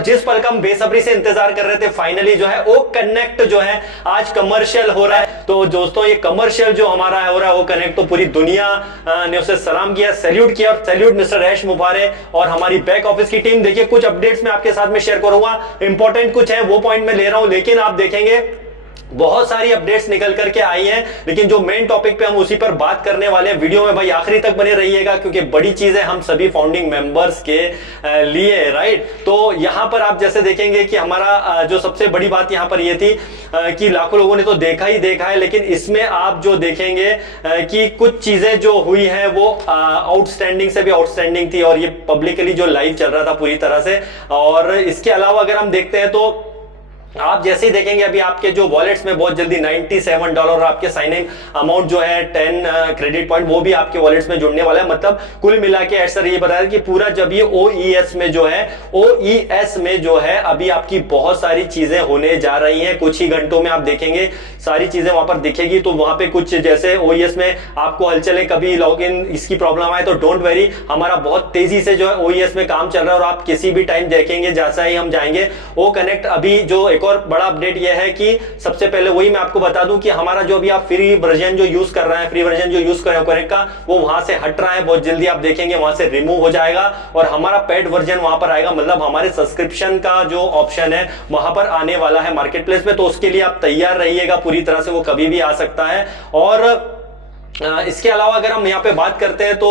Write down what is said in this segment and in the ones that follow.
और जिस पल का हम बेसब्री से इंतजार कर रहे थे, फाइनली जो है वो कनेक्ट जो है आज कमर्शियल हो रहा है। तो दोस्तों ये कमर्शियल जो हमारा हो रहा है वो कनेक्ट, तो पूरी दुनिया ने उसे सलाम किया, सैल्यूट किया, और सैल्यूट मिस्टर रैश मुबारक और हमारी बैक ऑफिस की टीम। देखिए कुछ अपडेट्स मैं आपके साथ में शेयर करूंगा, इंपॉर्टेंट कुछ है वो पॉइंट मैं ले रहा हूं, लेकिन आप देखेंगे बहुत सारी अपडेट्स निकल करके आई हैं, लेकिन जो मेन टॉपिक पे हम उसी पर बात करने वाले हैं। वीडियो में भाई आखिरी तक बने रहिएगा, क्योंकि बड़ी चीजें हम सभी फाउंडिंग मेंबर्स के लिए, राइट। तो यहां पर आप जैसे देखेंगे कि हमारा जो सबसे बड़ी बात यहां पर यह थी कि लाखों लोगों ने तो देखा ही देखा है, लेकिन इसमें आप जो देखेंगे कि कुछ चीजें जो हुई हैं वो आउटस्टैंडिंग से भी आउटस्टैंडिंग थी, और ये पब्लिकली जो लाइव चल रहा था पूरी तरह से। और इसके अलावा अगर हम देखते हैं तो आप जैसे ही देखेंगे अभी आपके जो वॉलेट्स में बहुत जल्दी $97 और आपके साइन इन अमाउंट जो है 10 क्रेडिट पॉइंट वो भी आपके वॉलेट्स में जुड़ने वाला है। मतलब कुल मिला के ऐसा ये बताया कि पूरा जब ये OES में जो है, OES में जो है अभी आपकी बहुत सारी चीजें होने जा रही हैं। कुछ ही घंटों में आप देखेंगे सारी चीजें वहां पर दिखेगी। तो वहां पे कुछ जैसे OES में आपको हलचलें, कभी लॉगिन इसकी प्रॉब्लम आए तो डोंट वेरी, हमारा बहुत तेजी से जो है OES में काम चल रहा है, और आप किसी भी टाइम देखेंगे जैसा ही हम जाएंगे वो कनेक्ट। अभी जो एक और बड़ा अपडेट यह है कि सबसे पहले वही मैं आपको बता दूं कि हमारा जो अभी आप फ्री वर्जन जो यूज कर रहे हैं, फ्री वर्जन जो यूज कर रहे हैं कनेक्ट का, वो वहां से हट रहा है। बहुत जल्दी आप देखेंगे वहां से रिमूव हो जाएगा और हमारा पेड वर्जन वहां पर आएगा। मतलब हमारे सब्सक्रिप्शन का जो ऑप्शन है वहां पर आने वाला है मार्केट प्लेस में। तो उसके लिए आप तैयार रहिएगा पूरी तरह से, वो कभी भी आ सकता है। और इसके अलावा अगर हम यहाँ पे बात करते हैं तो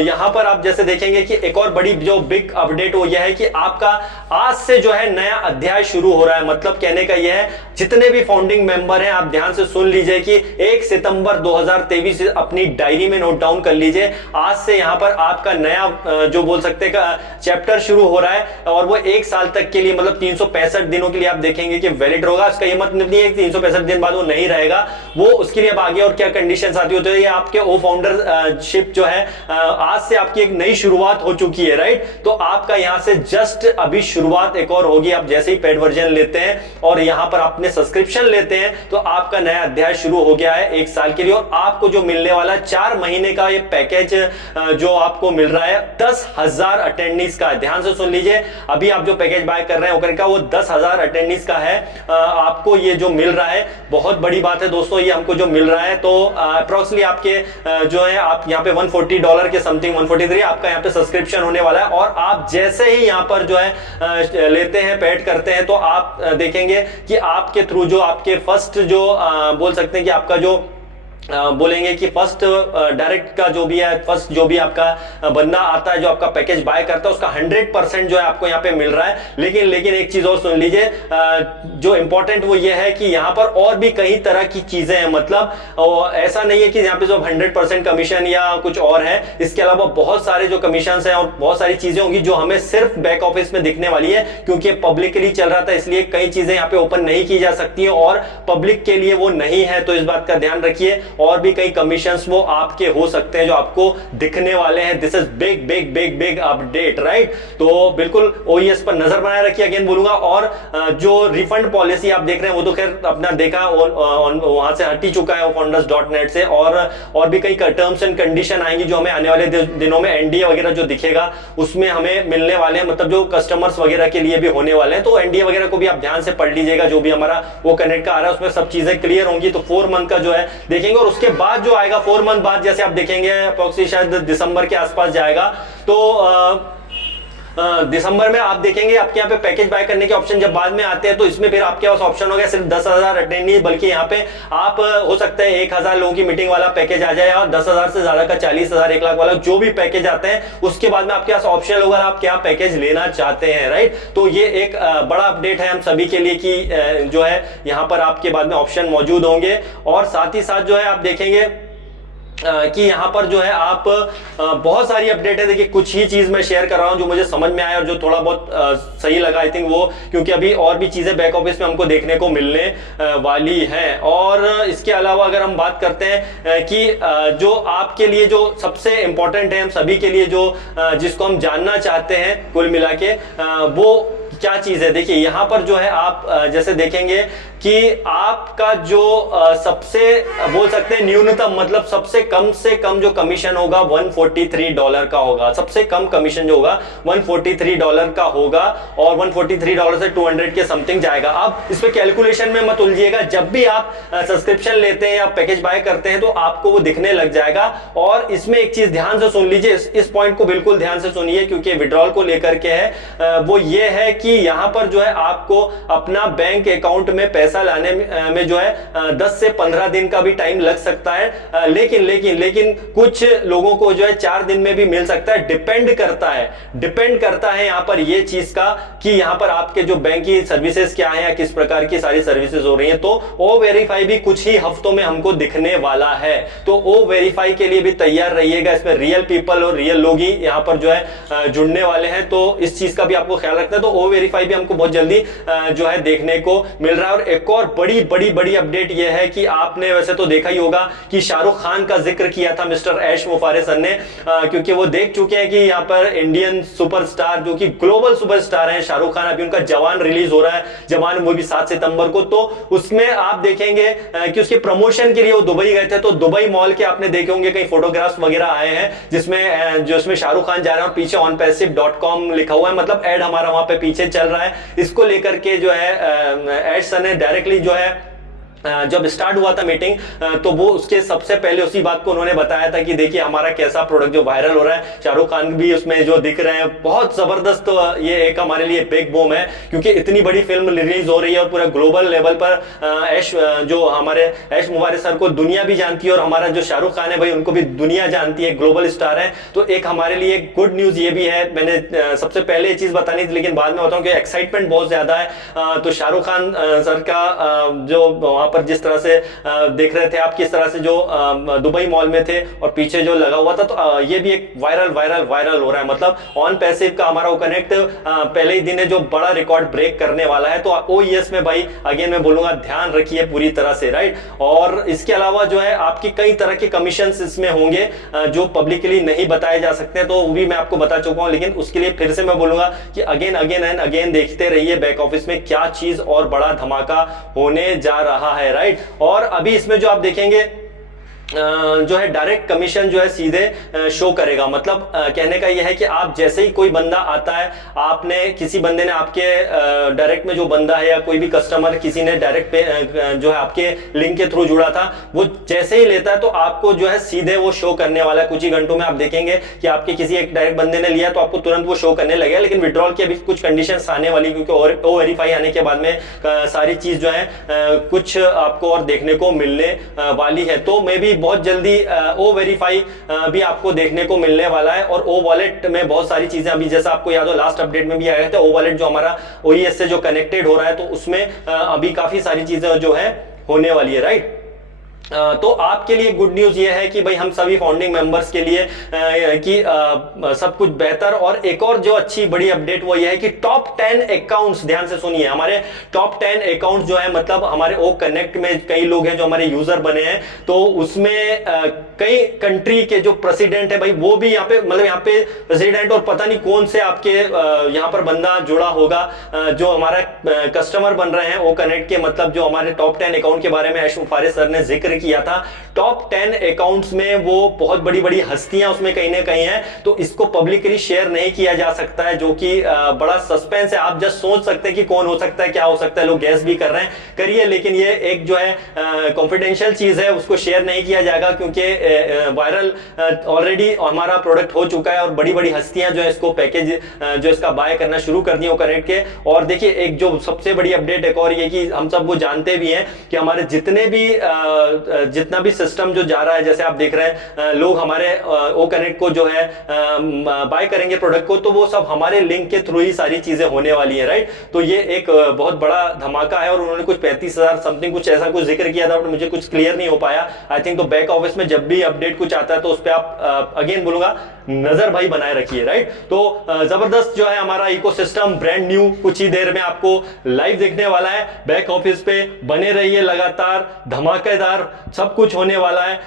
यहाँ पर आप जैसे देखेंगे कि एक और बड़ी जो बिग अपडेट वो यह है कि आपका आज से जो है नया अध्याय शुरू हो रहा है। मतलब कहने का यह है, जितने भी फाउंडिंग मेंबर हैं आप ध्यान से सुन लीजिए कि 1 सितंबर 2023 अपनी डायरी में नोट डाउन कर लीजिए। आज से यहाँ पर आपका नया जो बोल सकते हैं चैप्टर शुरू हो रहा है, और वो 1 साल तक के लिए, मतलब 365 दिनों के लिए आप देखेंगे कि वैलिड होगा। इसका ये मतलब नहीं है कि 365 दिन बाद वो नहीं रहेगा, वो उसके लिए अब आगे और क्या कंडीशंस आती होती है। ये आपके ओ फाउंडरशिप जो है आज से आपकी एक नई शुरुआत हो चुकी है, राइट। तो आपका यहां से जस्ट अभी शुरुआत एक और होगी। आप जैसे ही पेड वर्जन लेते हैं और यहां पर अपने सब्सक्रिप्शन लेते हैं तो आपका नया अध्याय शुरू हो गया है 1 साल के लिए। और आपको जो मिलने वाला 4 महीने का ये पैकेज जो आपको मिल रहा है 10,000 अटेंडीज का, ध्यान से सुन लीजिए। अभी आप जो पैकेज बाय कर रहे हैं ओकर का वो 10,000 अटेंडीज का है। आपको ये जो मिल रहा है बहुत बड़ी बात है दोस्तों, ये हमको जो मिल रहा है। तो अप्रोक्सिमेटली आपके जो है आप यहाँ पे $140 के समथिंग, 143 आपका यहाँ पे सब्सक्रिप्शन होने वाला है। और आप जैसे ही यहाँ पर जो है लेते हैं, पेड करते हैं, तो आप देखेंगे कि आपके थ्रू जो आपके फर्स्ट जो बोल सकते हैं कि आपका जो बोलेंगे कि फर्स्ट डायरेक्ट का जो भी है, फर्स्ट जो भी आपका बंदा आता है जो आपका पैकेज बाय करता है उसका 100% जो है आपको यहाँ पे मिल रहा है। लेकिन एक चीज और सुन लीजिए, जो इंपॉर्टेंट वो ये है कि यहाँ पर और भी कई तरह की चीजें हैं। मतलब ऐसा नहीं है कि यहाँ पे जो 100% कमीशन या कुछ और है, इसके अलावा बहुत सारे जो कमीशन है और बहुत सारी चीजें होंगी जो हमें सिर्फ बैक ऑफिस में दिखने वाली है, क्योंकि पब्लिकली चल रहा था इसलिए कई चीजें यहाँ पे ओपन नहीं की जा सकती है और पब्लिक के लिए वो नहीं है। तो इस बात का ध्यान रखिए। और भी कई कमीशंस वो आपके हो सकते हैं जो आपको दिखने वाले हैं। This is big big big big update, right. तो बिल्कुल OES पर नजर बनाए रखिए, अगेन बोलूंगा। और जो रिफंड पॉलिसी आप देख रहे हैं वो तो खैर अपना देखा, वहां से हट ही चुका है founders.net से। और भी कई टर्म्स एंड कंडीशन आएंगी जो हमें आने वाले दिनों में NDA वगैरह जो दिखेगा उसमें हमें मिलने वाले हैं, मतलब जो कस्टमर्स वगैरह के लिए भी होने वाले हैं। तो NDA वगैरह को भी आप ध्यान से पढ़ लीजिएगा, जो भी हमारा वो कनेक्ट का आ रहा है उसमें सब चीजें क्लियर होंगी। तो 4 मंथ का जो है देखेंगे, और उसके बाद जो आएगा 4 मंथ बाद जैसे आप देखेंगे अप्रोक्सीमेटली शायद दिसंबर के आसपास जाएगा। तो दिसंबर में आप देखेंगे आपके यहाँ पे पैकेज बाय करने के ऑप्शन जब बाद में आते हैं तो इसमें फिर आपके पास ऑप्शन हो गया सिर्फ 10,000 अटेंडी, बल्कि यहाँ पे आप हो सकता है 1,000 लोगों की मीटिंग वाला पैकेज आ जाए, और 10,000 से ज्यादा का 40,000 1 लाख वाला जो भी पैकेज आते हैं उसके बाद में आपके पास ऑप्शन होगा आप क्या पैकेज लेना चाहते हैं, राइट। तो ये एक बड़ा अपडेट है हम सभी के लिए कि जो है यहाँ पर आपके बाद में ऑप्शन मौजूद होंगे। और साथ ही साथ जो है आप देखेंगे कि यहां पर जो है आप बहुत सारी अपडेट है। देखिए कुछ ही चीज मैं शेयर कर रहा हूं जो मुझे समझ में आया और जो थोड़ा बहुत सही लगा, आई थिंक वो, क्योंकि अभी और भी चीजें बैक ऑफिस में हमको देखने को मिलने वाली हैं। और इसके अलावा अगर हम बात करते हैं कि जो आपके लिए जो सबसे इंपॉर्टेंट है हम सभी के लिए, जो जिसको हम जानना चाहते हैं कुल मिला के, वो क्या चीज है, देखिए यहां पर जो है आप जैसे देखेंगे कि आपका जो सबसे बोल सकते हैं न्यूनतम, मतलब सबसे कम से कम जो कमीशन होगा $143 का होगा। सबसे कम कमीशन जो होगा $143 का होगा और $143 से 200 के समथिंग जाएगा। अब इस पे कैलकुलेशन में मत उलझिएगा, जब भी आप सब्सक्रिप्शन लेते हैं या पैकेज बाय करते हैं तो आपको वो दिखने लग जाएगा। और इसमें एक चीज ध्यान से सुन लीजिए, इस पॉइंट को बिल्कुल ध्यान से सुनिए क्योंकि विड्रॉल को लेकर के है, वो ये है कि यहां पर जो है आपको अपना बैंक अकाउंट में पैसा लाने में जो है 10 से 15 दिन का भी टाइम लग सकता है, लेकिन कुछ लोगों को जो है 4 दिन में भी मिल सकता है। डिपेंड करता है यहां पर ये चीज का कि यहां पर आपके जो बैंक की सर्विसेज क्या है या किस प्रकार की सारी सर्विसेज हो रही है। तो ओ वेरीफाई भी कुछ ही हफ्तों में हमको दिखने वाला है, तो ओ वेरीफाई के लिए भी तैयार रहिएगा। इसमें रियल पीपल और रियल लोग ही यहां पर जो है जुड़ने वाले हैं, तो इस चीज का भी आपको ख्याल रखना है। तो ओ वेरीफाई भी हमको बहुत जल्दी जो है देखने को मिल रहा है। और एक और बड़ी अपडेट यह है कि आपने वैसे तो देखा ही होगा कि शाहरुख खान का जिक्र किया था मिस्टर ऐश मुफारे सर ने, क्योंकि वो देख चुके हैं कि यहाँ पर इंडियन सुपरस्टार जो कि ग्लोबल सुपरस्टार हैं शाहरुख खान, अभी उनका जवान रिलीज हो रहा है, जवान मूवी 7 सितंबर को। तो उसमें आप देखेंगे कि उसके प्रमोशन के लिए वो दुबई गए थे, तो दुबई मॉल के आपने देखे होंगे कई फोटोग्राफ्स वगैरह आए हैं जिसमें शाहरुख खान जा रहे हैं और पीछे onpassive.com लिखा हुआ है, मतलब एड हमारा वहां पे पीछे चल रहा है। इसको लेकर के जो है एड सर ने डायरेक्टली जो है जब स्टार्ट हुआ था मीटिंग, तो वो उसके सबसे पहले उसी बात को उन्होंने बताया था कि देखिए हमारा कैसा प्रोडक्ट जो वायरल हो रहा है, शाहरुख खान भी उसमें जो दिख रहे हैं बहुत जबरदस्त। तो ये एक हमारे लिए बिग बूम है क्योंकि इतनी बड़ी फिल्म रिलीज हो रही है और पूरा ग्लोबल लेवल पर ऐश जो हमारे ऐश मुबारक सर को दुनिया भी जानती है और हमारा जो शाहरुख खान है भाई उनको भी दुनिया जानती है, ग्लोबल स्टार है। तो एक हमारे लिए गुड न्यूज ये भी है, मैंने सबसे पहले ये चीज बतानी थी लेकिन बाद में बताऊं कि एक्साइटमेंट बहुत ज्यादा है। तो शाहरुख खान सर का जो पर जिस तरह से देख रहे थे आप, किस तरह से जो दुबई मॉल में थे और पीछे जो लगा हुआ था, तो ये भी एक वायरल हो रहा है। मतलब ऑन पैसिव का हमारा वो कनेक्ट पहले ही दिन है जो बड़ा रिकॉर्ड ब्रेक करने वाला है। तो ओईएस में भाई अगेन मैं बोलूंगा ध्यान रखिए पूरी तरह से, राइट। और इसके अलावा जो है आपकी कई तरह के कमीशन इसमें होंगे जो पब्लिकली नहीं बताए जा सकते, तो वो भी मैं आपको बता चुका हूं। लेकिन उसके लिए फिर से मैं बोलूंगा कि अगेन एंड अगेन देखते रहिए बैक ऑफिस में क्या चीज और बड़ा धमाका होने जा रहा है, राइट। और अभी इसमें जो आप देखेंगे जो है डायरेक्ट कमीशन जो है सीधे शो करेगा। मतलब कहने का यह है कि आप जैसे ही कोई बंदा आता है, आपने किसी बंदे ने आपके डायरेक्ट में जो बंदा है या कोई भी कस्टमर किसी ने डायरेक्ट पे जो है आपके लिंक के थ्रू जुड़ा था, वो जैसे ही लेता है तो आपको जो है सीधे वो शो करने वाला है। कुछ ही घंटों में आप देखेंगे कि आपके किसी एक डायरेक्ट बंदे ने लिया तो आपको तुरंत वो शो करने लगेगा। लेकिन विड्रॉल की अभी कुछ कंडीशन आने वाली, क्योंकि ओ वेरीफाई आने के बाद में सारी चीज जो है कुछ आपको और देखने को मिलने वाली है। तो मे भी बहुत जल्दी ओ वेरीफाई भी आपको देखने को मिलने वाला है। और ओ वॉलेट में बहुत सारी चीजें अभी, जैसा आपको याद हो लास्ट अपडेट में भी आया था, ओ वॉलेट जो हमारा ओईएस से जो कनेक्टेड हो रहा है, तो उसमें अभी काफी सारी चीजें जो है होने वाली है, राइट। तो आपके लिए गुड न्यूज ये है कि भाई हम सभी फाउंडिंग मेंबर्स के लिए कि सब कुछ बेहतर। और एक और जो अच्छी बड़ी अपडेट वो ये है कि टॉप 10 अकाउंट्स, ध्यान से सुनिए, हमारे टॉप 10 अकाउंट्स जो है, मतलब हमारे ओ कनेक्ट में कई लोग हैं जो हमारे यूजर बने हैं, तो उसमें कई कंट्री के जो प्रेसिडेंट है भाई वो भी यहाँ पे, मतलब यहाँ पे प्रेसिडेंट और पता नहीं कौन से आपके यहाँ पर बंदा जुड़ा होगा जो हमारा कस्टमर बन रहे हैं ओ कनेक्ट के। मतलब जो हमारे टॉप 10 अकाउंट के बारे में ऐश मुफारे सर ने जिक्र किया था, टॉप 10 अकाउंट्स में वो बहुत बड़ी बड़ी हस्तियां उसमें कहीं ना कहीं हैं, तो इसको पब्लिकली शेयर नहीं किया जा सकता है, जो कि बड़ा सस्पेंस है। आप जस्ट सोच सकते हैं कि कौन हो सकता है, क्या हो सकता है, लोग गैस भी कर रहे हैं, करिए, लेकिन ये एक जो है कॉन्फिडेंशियल चीज है, उसको शेयर नहीं किया जाएगा क्योंकि वायरल ऑलरेडी हमारा प्रोडक्ट हो चुका है और बड़ी बड़ी हस्तियां जो है इसको पैकेज जो इसका बाय करना शुरू कर दिए कनेक्ट के। और देखिए एक जो सबसे बड़ी अपडेट एक और ये कि हम सब वो जानते भी हैं कि हमारे जितना भी सिस्टम जो जा रहा है, जैसे आप देख रहे हैं लोग हमारे ओ कनेक्ट को जो है बाय करेंगे प्रोडक्ट को, तो वो सब हमारे लिंक के थ्रू ही सारी चीजें होने वाली है, राइट। तो ये एक बहुत बड़ा धमाका है और उन्होंने कुछ 35,000 समथिंग कुछ ऐसा कुछ जिक्र किया था, मुझे कुछ क्लियर नहीं हो पाया। आई थिंक तो बैक ऑफिस में जब भी अपडेट कुछ आता है तो उस पर आप अगेन बोलूंगा नजर भाई बनाए रखिए, राइट। तो जबरदस्त जो है हमारा इकोसिस्टम ब्रांड न्यू कुछ ही देर में आपको लाइव देखने वाला है। बैक ऑफिस पे बने रहिए, लगातार धमाकेदार सब कुछ होने वाला है।